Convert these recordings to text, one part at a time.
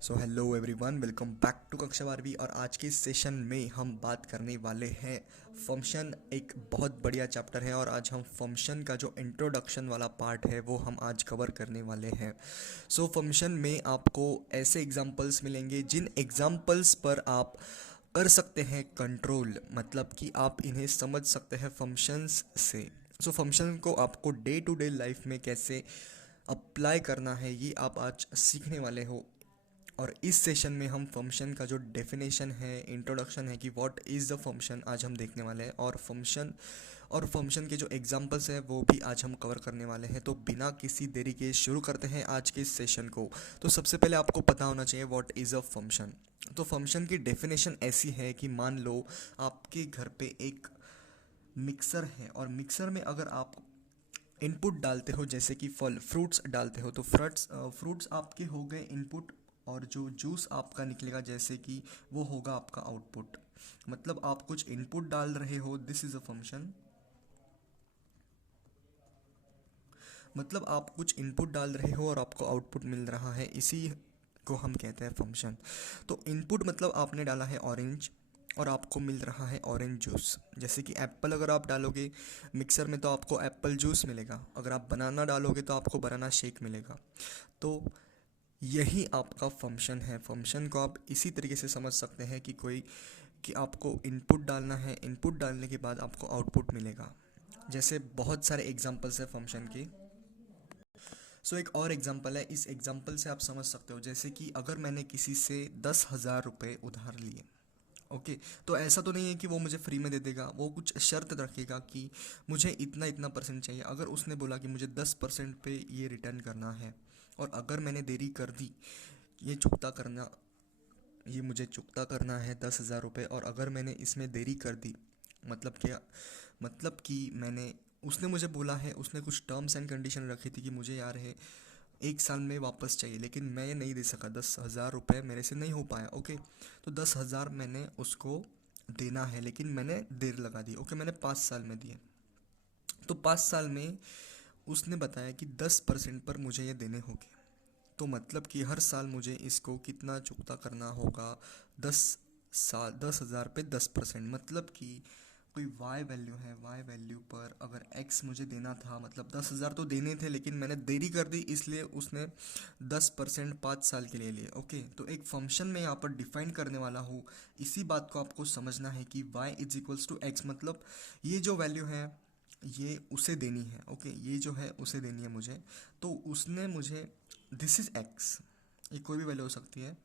So hello everyone, welcome back to कक्षा 12वीं। और आज के इस सेशन में हम बात करने वाले हैं फंक्शन। एक बहुत बढ़िया चैप्टर है और आज हम फंक्शन का जो इंट्रोडक्शन वाला पार्ट है वो हम आज कवर करने वाले हैं। सो फंक्शन में आपको ऐसे एग्जांपल्स मिलेंगे जिन एग्जांपल्स पर आप कर सकते हैं कंट्रोल, मतलब कि आप इन्हें समझ सकते हैं फंक्शंस से। सो फंक्शन को आपको डे टू डे लाइफ में कैसे अप्लाई करना है ये आप आज सीखने वाले हो। और इस सेशन में हम फंक्शन का जो डेफिनेशन है, इंट्रोडक्शन है कि व्हाट इज़ द फंक्शन, आज हम देखने वाले हैं। और फंक्शन के जो एग्जांपल्स हैं वो भी आज हम कवर करने वाले हैं। तो बिना किसी देरी के शुरू करते हैं आज के इस सेशन को। तो सबसे पहले आपको पता होना चाहिए व्हाट इज़ अ फंक्शन। तो फंक्शन की डेफिनेशन ऐसी है कि मान लो आपके घर पे एक मिक्सर है और मिक्सर में अगर आप इनपुट डालते हो, जैसे कि फल फ्रूट्स डालते हो, तो फ्रूट्स आपके हो गए इनपुट और जो जूस आपका निकलेगा जैसे कि वो होगा आपका आउटपुट। मतलब आप कुछ इनपुट डाल रहे हो, दिस इज़ अ फंक्शन। मतलब आप कुछ इनपुट डाल रहे हो और आपको आउटपुट मिल रहा है, इसी को हम कहते हैं फंक्शन। तो इनपुट मतलब आपने डाला है ऑरेंज और आपको मिल रहा है ऑरेंज जूस। जैसे कि एप्पल अगर आप डालोगे मिक्सर में तो आपको एप्पल जूस मिलेगा, अगर आप बनाना डालोगे तो आपको बनाना शेक मिलेगा। तो यही आपका फंक्शन है। फंक्शन को आप इसी तरीके से समझ सकते हैं कि आपको इनपुट डालना है, इनपुट डालने के बाद आपको आउटपुट मिलेगा। जैसे बहुत सारे एग्जांपल्स है फंक्शन के। सो एक और एग्जांपल है, इस एग्जांपल से आप समझ सकते हो। जैसे कि अगर मैंने किसी से 10,000 रुपये उधार लिए, ओके, तो ऐसा तो नहीं है कि वो मुझे फ्री में दे देगा, वो कुछ शर्त रखेगा कि मुझे इतना इतना परसेंट चाहिए। अगर उसने बोला कि मुझे 10% पे ये रिटर्न करना है और अगर मैंने देरी कर दी, ये चुकता करना ये मुझे चुकता करना है 10,000 रुपये, और अगर मैंने इसमें देरी कर दी, मतलब क्या, मतलब कि मैंने उसने मुझे बोला है, उसने कुछ टर्म्स एंड कंडीशन रखी थी कि मुझे यार है 1 साल में वापस चाहिए, लेकिन मैं ये नहीं दे सका, 10,000 रुपये मेरे से नहीं हो पाया। ओके, तो 10,000 मैंने उसको देना है लेकिन मैंने देर लगा दी। ओके, मैंने 5 साल में दिए। तो 5 साल में उसने बताया कि 10% पर मुझे ये देने होंगे। तो मतलब कि हर साल मुझे इसको कितना चुकता करना होगा, 10 साल, 10,000 पे 10%। मतलब कि कोई वाई वैल्यू है, वाई वैल्यू पर अगर एक्स मुझे देना था, मतलब 10,000 तो देने थे लेकिन मैंने देरी कर दी, इसलिए उसने 10% 5 साल के लिए लिए। ओके, तो एक फंक्शन में यहाँ पर डिफाइन करने वाला हूँ। इसी बात को आपको समझना है कि y is equals to x, मतलब ये जो वैल्यू है ये उसे देनी है। ओके, ये जो है उसे देनी है मुझे। तो उसने मुझे, दिस इज एक्स, ये कोई भी वैल्यू हो सकती है।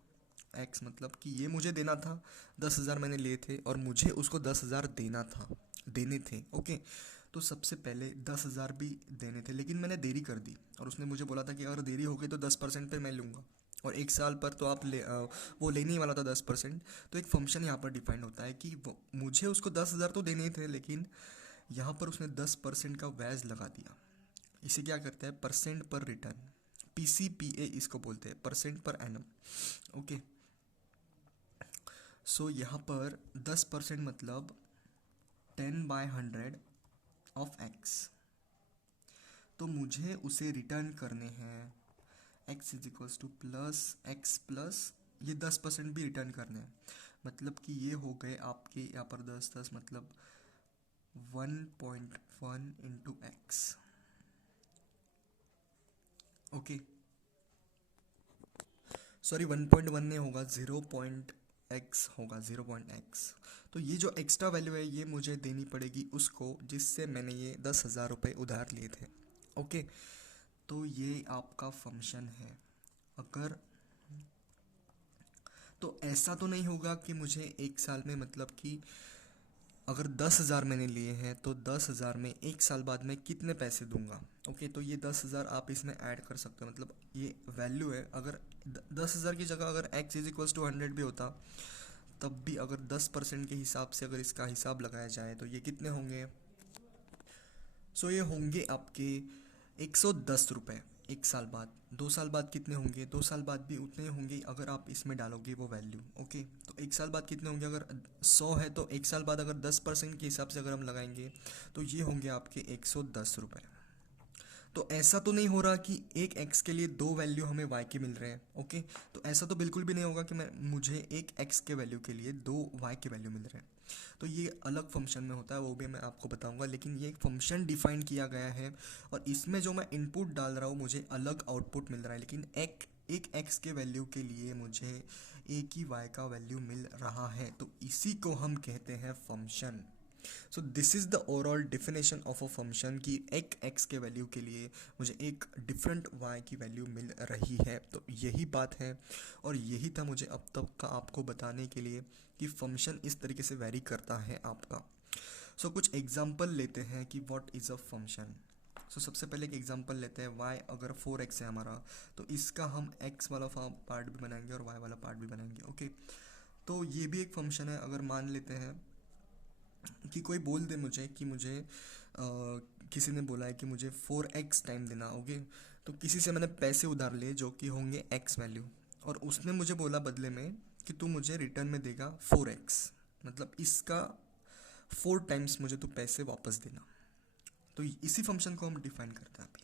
एक्स मतलब कि ये मुझे देना था, 10,000 मैंने लिए थे और मुझे उसको 10,000 देना था, देने थे। ओके, तो सबसे पहले 10,000 भी देने थे लेकिन मैंने देरी कर दी और उसने मुझे बोला था कि अगर देरी हो गई तो 10% पे मैं लूँगा, और 1 साल पर तो वो लेने ही वाला था 10%। तो एक फंक्शन यहाँ पर डिफाइंड होता है कि मुझे उसको 10,000 तो देने ही थे लेकिन यहाँ पर उसने 10% का व्याज लगा दिया। इसे क्या करते हैं, परसेंट पर रिटर्न, PCPA इसको बोलते हैं, परसेंट पर एनम। ओके, सो यहाँ पर 10% मतलब 10/100 ऑफ एक्स। तो मुझे उसे रिटर्न करने हैं x is equals two plus x plus ये 10% भी रिटर्न करने हैं। मतलब कि ये हो गए आपके यहाँ पर 10 10, मतलब 1.1 इंटू एक्स। ओके, सॉरी, 1.1 नहीं होगा, 0.x होगा, 0.x। तो ये जो एक्स्ट्रा वैल्यू है ये मुझे देनी पड़ेगी उसको जिससे मैंने ये 10,000 रुपये उधार लिए थे। ओके, तो ये आपका फंक्शन है। अगर, तो ऐसा तो नहीं होगा कि मुझे 1 साल में, मतलब कि अगर 10,000 मैंने लिए हैं तो 10,000 में 1 साल बाद मैं कितने पैसे दूंगा। ओके, तो ये 10,000 आप इसमें ऐड कर सकते हो, मतलब ये वैल्यू है। अगर 10,000 की जगह अगर x इज इक्वल्स टू 100 भी होता, तब भी अगर 10% के हिसाब से अगर इसका हिसाब लगाया जाए तो ये कितने होंगे। सो ये होंगे आपके 110 रुपये 1 साल बाद। 2 साल बाद कितने होंगे, 2 साल बाद भी उतने होंगे अगर आप इसमें डालोगे वो वैल्यू। ओके, तो 1 साल बाद कितने होंगे, अगर 100 है तो 1 साल बाद अगर 10% के हिसाब से अगर हम लगाएंगे तो ये होंगे आपके 110 रुपये। तो ऐसा तो नहीं हो रहा कि एक x के लिए दो वैल्यू हमें y के मिल रहे हैं। ओके, तो ऐसा तो बिल्कुल भी नहीं होगा कि मुझे एक x के वैल्यू के लिए दो y के वैल्यू मिल रहे हैं। तो ये अलग फंक्शन में होता है, वो भी मैं आपको बताऊंगा। लेकिन ये एक फंक्शन डिफाइन किया गया है और इसमें जो मैं इनपुट डाल रहा हूँ मुझे अलग आउटपुट मिल रहा है, लेकिन एक x के वैल्यू के लिए मुझे एक ही y का वैल्यू मिल रहा है। तो इसी को हम कहते हैं function. So this is the overall definition of a function कि एक x के वैल्यू के लिए मुझे एक डिफरेंट y की वैल्यू मिल रही है। तो यही बात है और यही था मुझे अब तक का आपको बताने के लिए कि फंक्शन इस तरीके से वेरी करता है आपका। सो कुछ एग्जांपल लेते हैं कि व्हाट इज़ अ फंक्शन। सो सबसे पहले एक एग्जांपल लेते हैं। y अगर 4x है हमारा, तो इसका हम x वाला पार्ट भी बनाएंगे और y वाला पार्ट भी बनाएंगे। ओके, तो ये भी एक फंक्शन है। अगर मान लेते हैं कि कोई बोल दे मुझे कि मुझे किसी ने बोला है कि मुझे 4x टाइम देना। ओके, तो किसी से मैंने पैसे उधार लिए जो कि होंगे x वैल्यू, और उसने मुझे बोला बदले में कि तू मुझे रिटर्न में देगा 4x, मतलब इसका 4 टाइम्स मुझे तू पैसे वापस देना। तो इसी फंक्शन को हम डिफाइन करते हैं अभी।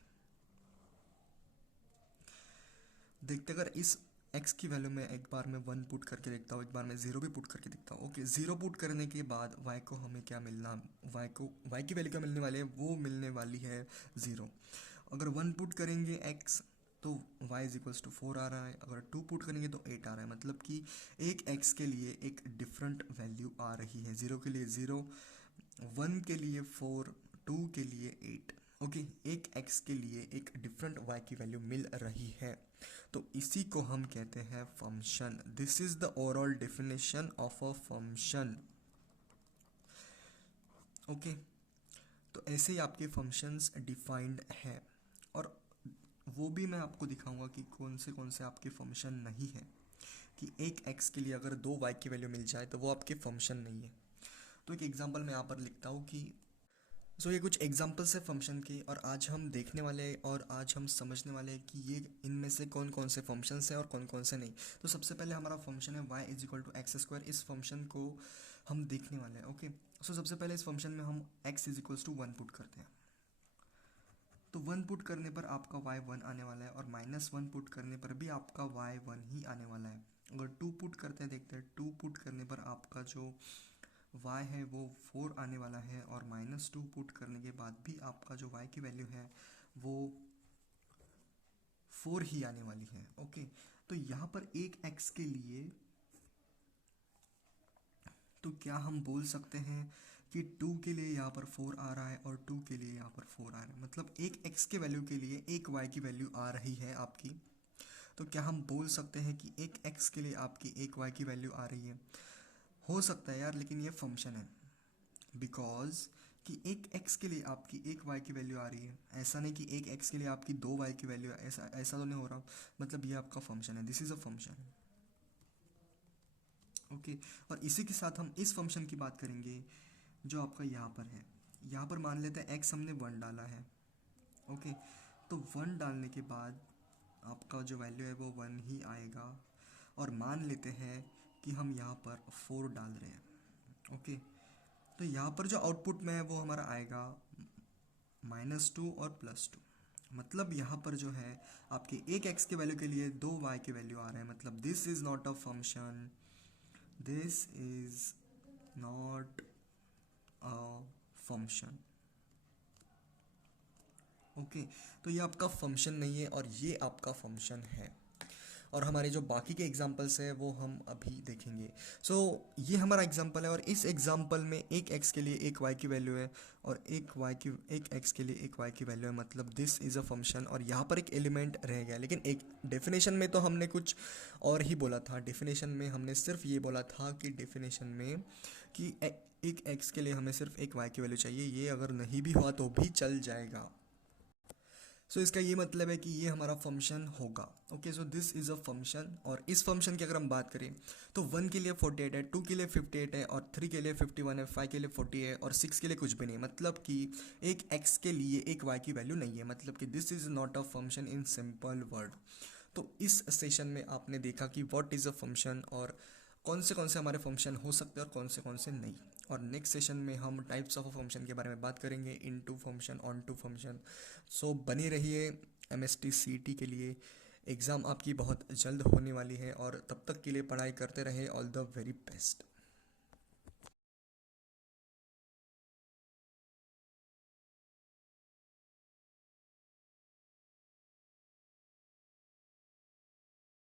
देखते अगर इस x की वैल्यू में एक बार मैं 1 पुट करके देखता हूँ, एक बार मैं 0 भी पुट करके देखता हूँ। ओके, 0 पुट करने के बाद y को हमें क्या मिलना, y की वैल्यू क्या मिलने वाली है, वो मिलने वाली है 0। अगर 1 पुट करेंगे x तो y इज इक्वल्स टू 4 आ रहा है। अगर 2 पुट करेंगे तो 8 आ रहा है, मतलब कि एक x के लिए एक डिफरेंट वैल्यू आ रही है। 0 के लिए 0, 1 के लिए 4, 2 के लिए 8। ओके, एक x के लिए एक डिफरेंट y की वैल्यू मिल रही है। तो इसी को हम कहते हैं function. This is the overall definition of a function. Okay, तो ऐसे ही आपके फंक्शंस डिफाइंड है और वो भी मैं आपको दिखाऊंगा कि कौन से आपके फंक्शन नहीं है। कि एक x के लिए अगर दो y की वैल्यू मिल जाए तो वो आपके फंक्शन नहीं है। तो एक एग्जांपल मैं यहाँ पर लिखता हूँ कि ये कुछ एग्जांपल्स है फंक्शन के, और आज हम देखने वाले हैं और आज हम समझने वाले हैं कि ये इनमें से कौन कौन से फंक्शंस हैं और कौन कौन से नहीं। तो सबसे पहले हमारा फंक्शन है y is equal to x square. इस फंक्शन को हम देखने वाले हैं। ओके, सबसे पहले इस फंक्शन में हम x is equals to 1 put करते हैं। तो 1 पुट करने पर आपका y 1 आने वाला है और -1 पुट करने पर भी आपका y 1 ही आने वाला है। अगर 2 पुट करते हैं, देखते हैं 2 पुट करने पर आपका जो y है वो 4 आने वाला है और -2 पुट करने के बाद भी आपका जो y की वैल्यू है वो 4 ही आने वाली है। ओके, तो यहाँ पर एक x के लिए तो क्या हम बोल सकते हैं कि 2 के लिए यहाँ पर 4 आ रहा है और 2 के लिए यहाँ पर 4 आ रहा है, मतलब एक x के वैल्यू के लिए एक y की वैल्यू आ रही है आपकी। तो क्या हम बोल सकते हैं कि एक x के लिए आपकी एक y की वैल्यू आ रही है? हो सकता है यार, लेकिन ये फंक्शन है। बिकॉज कि एक x के लिए आपकी एक y की वैल्यू आ रही है, ऐसा नहीं कि एक x के लिए आपकी दो y की वैल्यू, ऐसा ऐसा तो नहीं हो रहा। मतलब ये आपका फंक्शन है, this is a function. Okay, और इसी के साथ हम इस फंक्शन की बात करेंगे जो आपका यहाँ पर है। यहाँ पर मान लेते हैं x हमने 1 डाला है। ओके, तो 1 डालने के बाद आपका जो वैल्यू है वो 1 ही आएगा। और मान लेते हैं कि हम यहाँ पर 4 डाल रहे हैं। ओके, तो यहाँ पर जो आउटपुट में है वो हमारा आएगा -2 और +2। मतलब यहाँ पर जो है आपके एक x के वैल्यू के लिए दो y के वैल्यू आ रहे हैं, मतलब this is not a function, this is not a function. Okay, तो ये आपका फंक्शन नहीं है और ये आपका फंक्शन है। और हमारे जो बाकी के एग्जांपल्स हैं वो हम अभी देखेंगे। ये हमारा एग्जांपल है और इस एग्जांपल में एक x के लिए एक y की वैल्यू है और एक x के लिए एक y की वैल्यू है, मतलब दिस इज़ अ फंक्शन। और यहाँ पर एक एलिमेंट रह गया, लेकिन एक डेफिनेशन में तो हमने कुछ और ही बोला था। डेफिनेशन में हमने सिर्फ ये बोला था कि डेफिनेशन में कि एक x के लिए हमें सिर्फ एक y की वैल्यू चाहिए। ये अगर नहीं भी हुआ तो भी चल जाएगा। इसका ये मतलब है कि ये हमारा फंक्शन होगा। Okay, so this is a function. और इस फंक्शन की अगर हम बात करें तो 1 के लिए 48 है, 2 के लिए 58 है और 3 के लिए 51 है, 5 के लिए 40 है और 6 के लिए कुछ भी नहीं। मतलब कि एक x के लिए एक y की वैल्यू नहीं है, मतलब कि this is not a function in simple word. तो इस सेशन में आपने देखा कि व्हाट इज़ अ फंक्शन और कौन से हमारे फंक्शन हो सकते हैं और कौन से नहीं। और नेक्स्ट सेशन में हम टाइप्स ऑफ फंक्शन के बारे में बात करेंगे, into function, on to function. So बनी रहिए MST CET के लिए। एग्ज़ाम आपकी बहुत जल्द होने वाली है और तब तक के लिए पढ़ाई करते रहे। All the very best.